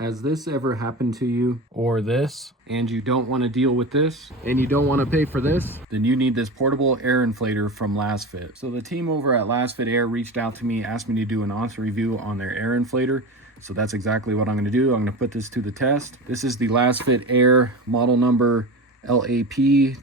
Has this ever happened to you, or this, and you don't want to deal with this, and you don't want to pay for this? Then you need this portable air inflator from Lasfit. So the team over at Lasfit Air reached out to me, asked me to do an honest review on their air inflator. So that's exactly what I'm going to do. I'm going to put this to the test. This is the Lasfit Air model number LAP-TK1.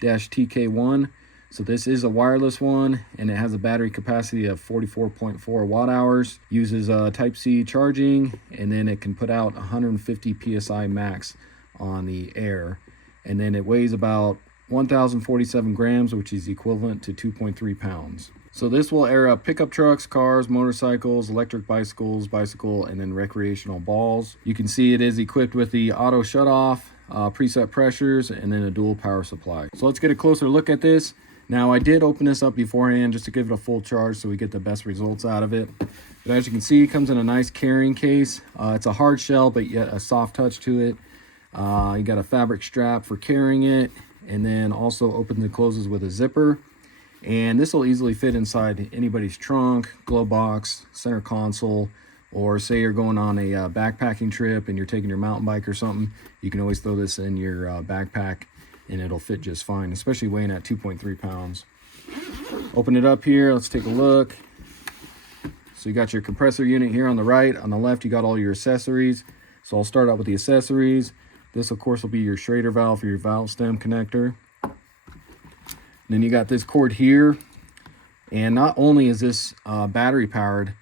So this is a wireless one, and it has a battery capacity of 44.4 watt hours, uses Type-C charging, and then it can put out 150 PSI max on the air. And then it weighs about 1,047 grams, which is equivalent to 2.3 pounds. So this will air up pickup trucks, cars, motorcycles, electric bicycles, and then recreational balls. You can see it is equipped with the auto shutoff, preset pressures, and then a dual power supply. So let's get a closer look at this. Now I did open this up beforehand just to give it a full charge so we get the best results out of it. But as you can see, it comes in a nice carrying case. It's a hard shell, but yet a soft touch to it. You got a fabric strap for carrying it, and then also opens and closes with a zipper. And this will easily fit inside anybody's trunk, glove box, center console, or say you're going on a backpacking trip and you're taking your mountain bike or something. You can always throw this in your backpack and it'll fit just fine, especially weighing at 2.3 pounds. Open it up here, let's take a look. So you got your compressor unit here on the right. On the left, you got all your accessories. So I'll start out with the accessories. This, of course, will be your Schrader valve for your valve stem connector. And then you got this cord here. And not only is this battery powered,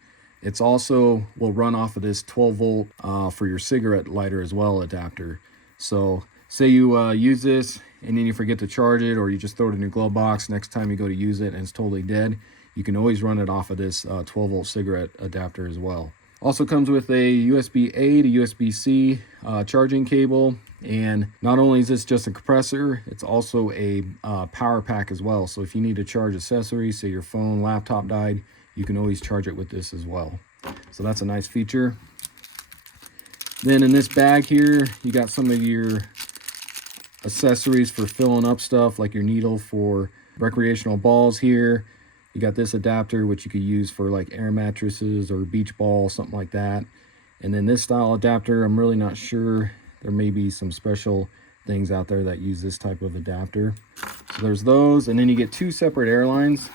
it's also will run off of this 12 volt for your cigarette lighter as well adapter. So say you use this and then you forget to charge it, or you just throw it in your glove box. Next time you go to use it and it's totally dead, you can always run it off of this 12 volt cigarette adapter as well. Also comes with a USB-A to USB-C charging cable. And not only is this just a compressor, it's also a power pack as well. So if you need to charge accessories, say your phone, laptop died, you can always charge it with this as well. So that's a nice feature. Then in this bag here, you got some of your accessories for filling up stuff, like your needle for recreational balls here. You got this adapter, which you could use for like air mattresses or beach ball, something like that. And then this style adapter, I'm really not sure. There may be some special things out there that use this type of adapter. So there's those, and then you get two separate airlines.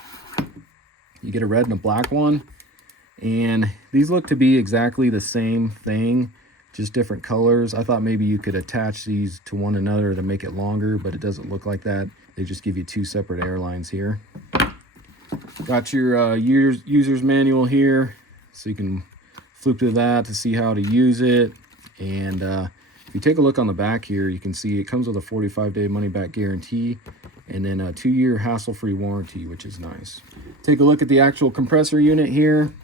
You get a red and a black one, and these look to be exactly the same thing, just different colors. I thought maybe you could attach these to one another to make it longer, but it doesn't look like that. They just give you two separate airlines here. Got your user's manual here, so you can flip to that to see how to use it. And if you take a look on the back here, you can see it comes with a 45-day money-back guarantee and then a 2-year hassle-free warranty, which is nice. Take a look at the actual compressor unit here.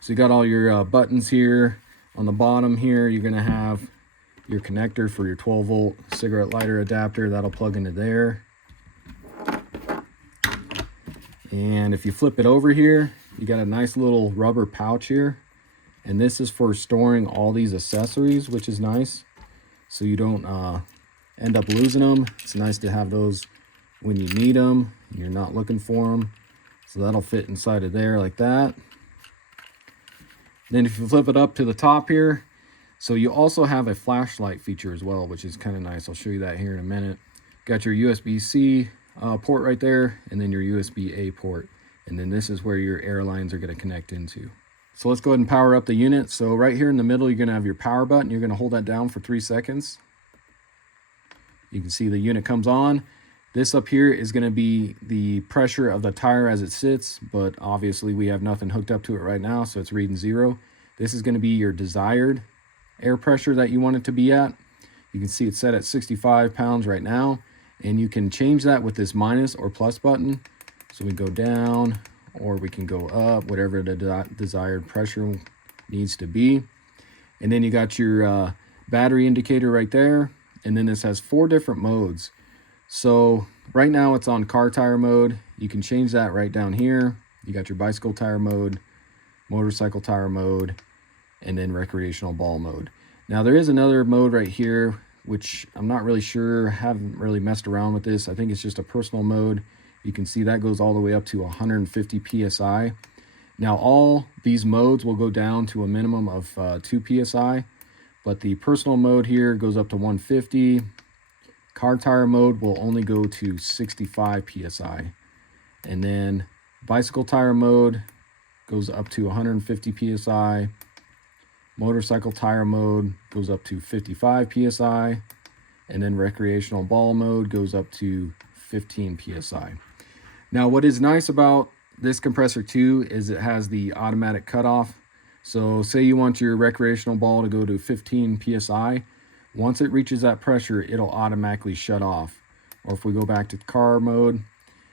So you got all your buttons here. On the bottom here, you're going to have your connector for your 12 volt cigarette lighter adapter. That'll plug into there. And if you flip it over here, you got a nice little rubber pouch here. And this is for storing all these accessories, which is nice. So you don't end up losing them. It's nice to have those when you need them and you're not looking for them. So that'll fit inside of there like that. Then if you flip it up to the top here, so you also have a flashlight feature as well, which is kind of nice. I'll show you that here in a minute. Got your USB-C port right there, and then your USB-A port. And then this is where your airlines are going to connect into. So let's go ahead and power up the unit. So right here in the middle, you're going to have your power button. You're going to hold that down for 3 seconds. You can see the unit comes on. This up here is going to be the pressure of the tire as it sits, but obviously we have nothing hooked up to it right now, so it's reading 0. This is going to be your desired air pressure that you want it to be at. You can see it's set at 65 pounds right now, and you can change that with this minus or plus button. So we go down, or we can go up, whatever the desired pressure needs to be. And then you got your battery indicator right there, and then this has 4 different modes. So right now it's on car tire mode. You can change that right down here. You got your bicycle tire mode, motorcycle tire mode, and then recreational ball mode. Now there is another mode right here, which I'm not really sure, haven't really messed around with this. I think it's just a personal mode. You can see that goes all the way up to 150 PSI. Now all these modes will go down to a minimum of 2 psi, but the personal mode here goes up to 150. Car tire mode will only go to 65 psi, and then bicycle tire mode goes up to 150 psi. Motorcycle tire mode goes up to 55 psi, and then recreational ball mode goes up to 15 psi. Now what is nice about this compressor too is it has the automatic cutoff. So say you want your recreational ball to go to 15 psi, once it reaches that pressure it'll automatically shut off. Or if we go back to car mode,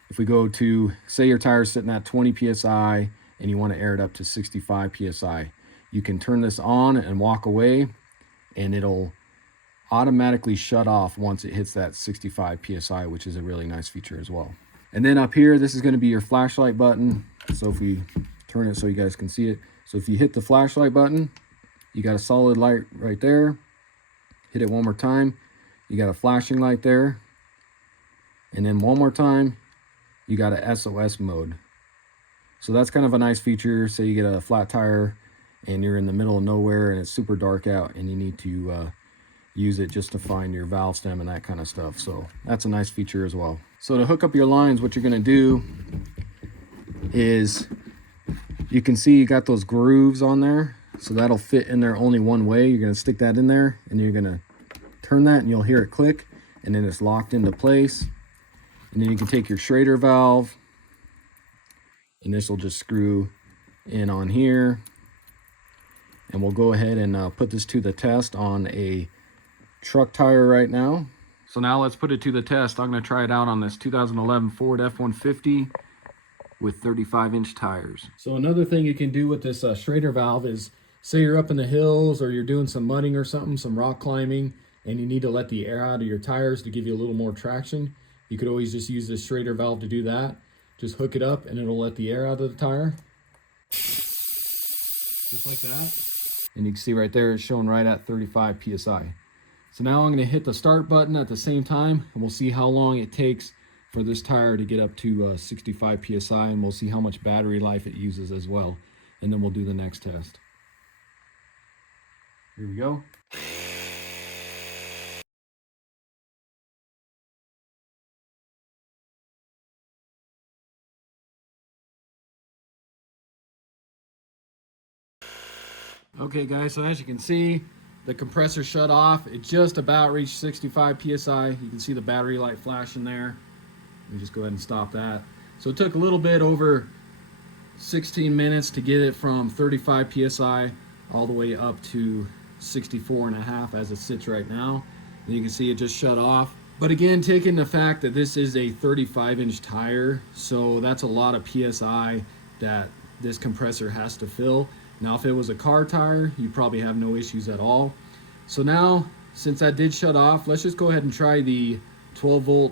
if we go to, say your tire's sitting at 20 psi and you want to air it up to 65 psi, you can turn this on and walk away and it'll automatically shut off once it hits that 65 psi, which is a really nice feature as well. And then up here, this is going to be your flashlight button. So if we turn it so you guys can see it. So if you hit the flashlight button, you got a solid light right there. Hit it one more time, you got a flashing light there. And then one more time, you got a SOS mode. So that's kind of a nice feature. Say you get a flat tire and you're in the middle of nowhere and it's super dark out and you need to use it just to find your valve stem and that kind of stuff. So that's a nice feature as well. So to hook up your lines, what you're going to do is, you can see you got those grooves on there, so that'll fit in there only one way. You're going to stick that in there and you're going to turn that and you'll hear it click, and then it's locked into place. And then you can take your Schrader valve and this will just screw in on here, and we'll go ahead and put this to the test on a truck tire right now. So now let's put it to the test. I'm going to try it out on this 2011 Ford F-150 with 35-inch tires. So another thing you can do with this Schrader valve is, say you're up in the hills or you're doing some mudding or something, some rock climbing, and you need to let the air out of your tires to give you a little more traction. You could always just use this Schrader valve to do that. Just hook it up and it'll let the air out of the tire. Just like that. And you can see right there, it's showing right at 35 psi. So now I'm going to hit the start button at the same time, and we'll see how long it takes for this tire to get up to 65 psi, and we'll see how much battery life it uses as well. And then we'll do the next test. Here we go. Okay guys, so as you can see, the compressor shut off. It just about reached 65 psi. You can see the battery light flashing there. Let me just go ahead and stop that. So it took a little bit over 16 minutes to get it from 35 psi all the way up to 64.5 as it sits right now. And you can see it just shut off. But again, taking the fact that this is a 35-inch tire, so that's a lot of psi that this compressor has to fill. Now if it was a car tire, you'd probably have no issues at all. So now, since that did shut off, let's just go ahead and try the 12-volt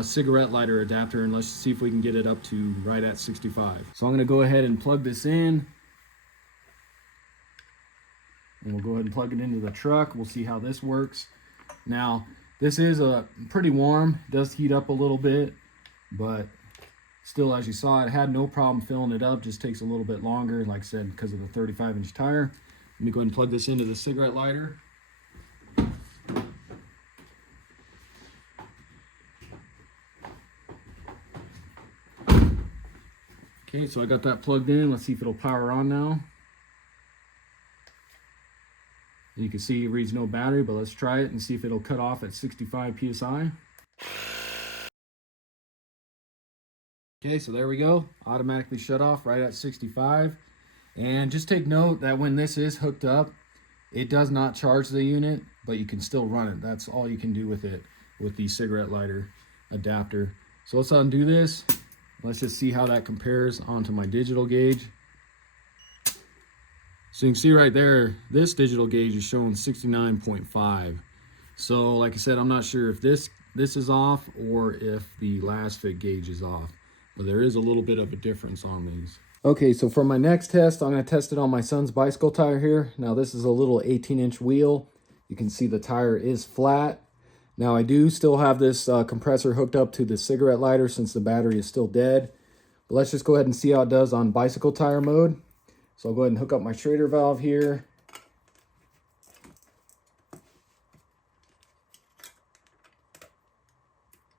cigarette lighter adapter, and let's see if we can get it up to right at 65. So I'm going to go ahead and plug this in, and we'll go ahead and plug it into the truck. We'll see how this works. Now this is pretty warm, it does heat up a little bit, but still, as you saw, it had no problem filling it up. Just takes a little bit longer, like I said, because of the 35-inch tire. Let me go ahead and plug this into the cigarette lighter. Okay, so I got that plugged in. Let's see if it'll power on now. And you can see it reads no battery, but let's try it and see if it'll cut off at 65 psi. Okay, so there we go. Automatically shut off right at 65. And just take note that when this is hooked up, it does not charge the unit, but you can still run it. That's all you can do with it, with the cigarette lighter adapter. So let's undo this. Let's just see how that compares onto my digital gauge. So you can see right there, this digital gauge is showing 69.5. So like I said, I'm not sure if this is off or if the Lasfit gauge is off, but there is a little bit of a difference on these. Okay, so for my next test, I'm going to test it on my son's bicycle tire here. Now this is a little 18-inch wheel. You can see the tire is flat. Now I do still have this compressor hooked up to the cigarette lighter since the battery is still dead. But let's just go ahead and see how it does on bicycle tire mode. So I'll go ahead and hook up my Schrader valve here.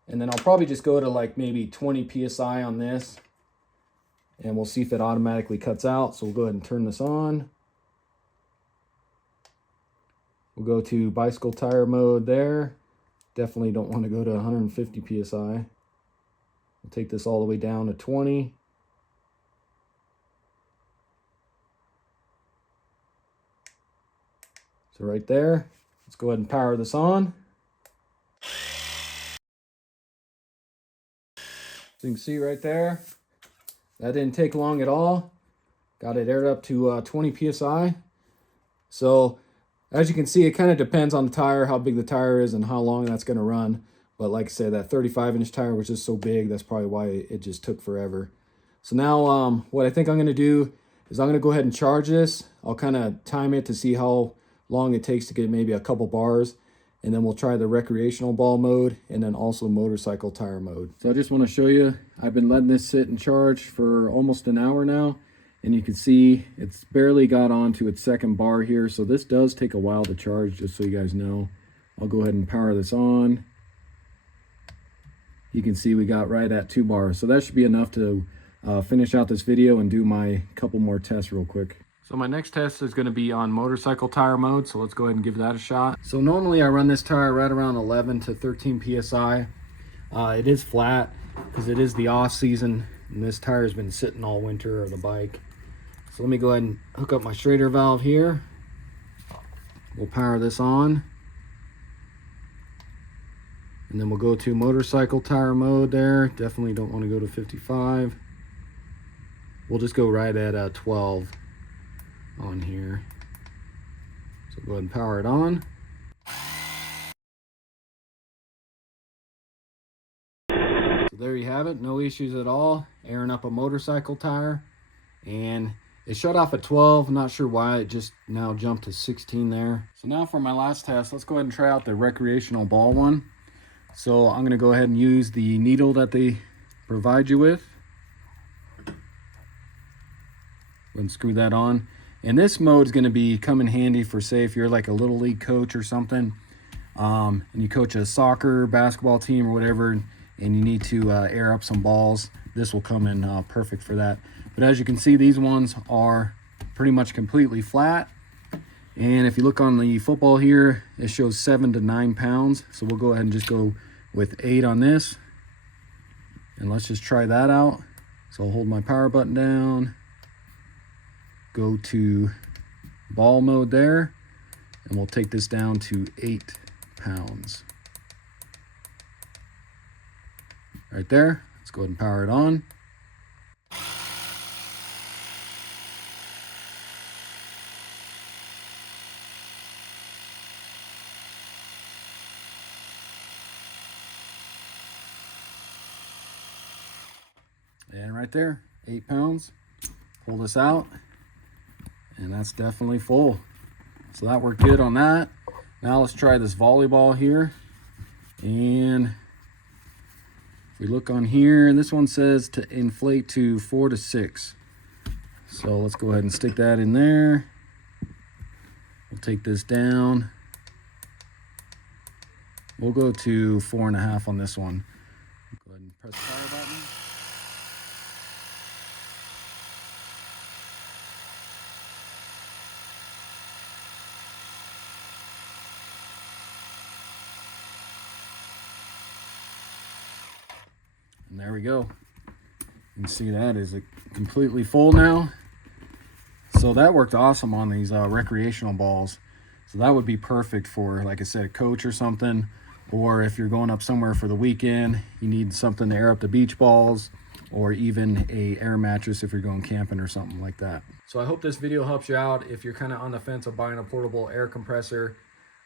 And then I'll probably just go to like maybe 20 PSI on this. And we'll see if it automatically cuts out. So we'll go ahead and turn this on. We'll go to bicycle tire mode there. Definitely don't want to go to 150 PSI. We'll take this all the way down to 20. So right there, let's go ahead and power this on. So you can see right there, that didn't take long at all. Got it aired up to 20 PSI. So as you can see, it kind of depends on the tire, how big the tire is and how long that's going to run. But like I said, that 35-inch tire was just so big, that's probably why it just took forever. So now what I think I'm going to do is I'm going to go ahead and charge this. I'll kind of time it to see how long it takes to get maybe a couple bars. And then we'll try the recreational ball mode and then also motorcycle tire mode. So I just want to show you, I've been letting this sit and charge for almost an hour now. And you can see it's barely got onto its second bar here. So this does take a while to charge, just so you guys know. I'll go ahead and power this on. You can see we got right at 2 bars. So that should be enough to finish out this video and do my couple more tests real quick. So my next test is going to be on motorcycle tire mode. So let's go ahead and give that a shot. So normally I run this tire right around 11 to 13 PSI. It is flat because it is the off season and this tire has been sitting all winter, or the bike. So let me go ahead and hook up my Schrader valve here. We'll power this on. And then we'll go to motorcycle tire mode there. Definitely don't want to go to 55. We'll just go right at 12 on here. So go ahead and power it on. So there you have it. No issues at all. Airing up a motorcycle tire. And it shut off at 12. Not sure why it just now jumped to 16 there. So now for my last test, let's go ahead and try out the recreational ball one. So I'm going to go ahead and use the needle that they provide you with. Go ahead and screw that on. And this mode is going to be come in handy for, say, if you're like a little league coach or something, and you coach a soccer, basketball team or whatever, and you need to air up some balls. This will come in perfect for that. But as you can see, these ones are pretty much completely flat. And if you look on the football here, it shows 7 to 9 pounds. So we'll go ahead and just go with 8 on this. And let's just try that out. So I'll hold my power button down, go to ball mode there, and we'll take this down to 8 pounds. Right there. Let's go ahead and power it on. And right there, 8 pounds. Pull this out, and that's definitely full. So that worked good on that. Now let's try this volleyball here. And if we look on here, and this one says to inflate to 4 to 6. So let's go ahead and stick that in there. We'll take this down. We'll go to 4.5 on this one. Go ahead and press the power button. And there we go. You can see that is completely full now. So that worked awesome on these recreational balls. So that would be perfect for, like I said, a coach or something. Or if you're going up somewhere for the weekend, you need something to air up the beach balls, or even a air mattress if you're going camping or something like that. So I hope this video helps you out if you're kind of on the fence of buying a portable air compressor.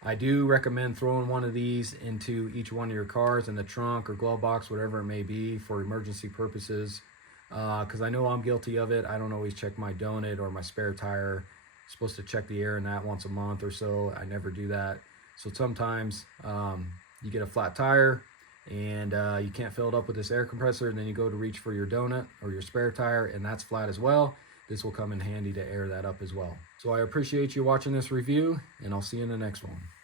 I do recommend throwing one of these into each one of your cars, in the trunk or glove box, whatever it may be, for emergency purposes. Because I know I'm guilty of it. I don't always check my donut or my spare tire. I'm supposed to check the air in that once a month or so. I never do that. So sometimes you get a flat tire and you can't fill it up with this air compressor, and then you go to reach for your donut or your spare tire and that's flat as well, this will come in handy to air that up as well. So I appreciate you watching this review, and I'll see you in the next one.